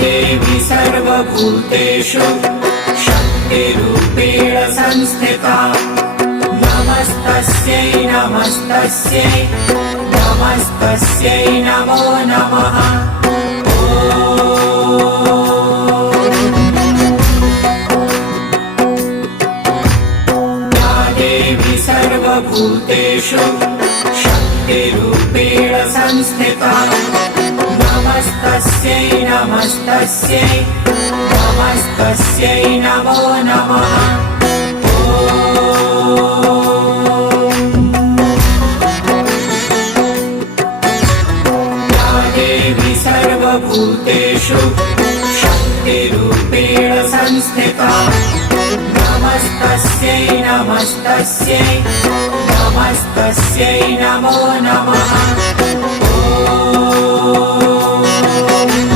देवी सर्वभूतेषु शक्तिरूपेण संस्थिता नमस्तस्यै नमस्तस्यै नमस्तस्यै नमो नमः। या देवी सर्वभूतेषु शक्तिरूपेण संस्थिता नमस्तस्यै नमस्तस्यै नमस्तस्यै नमो नमः। या देवी सर्वभूतेषु शक्तिरूपेण संस्थिता नमस्तस्यै नमस्तस्यै नमस्तस्यै नमो नमः।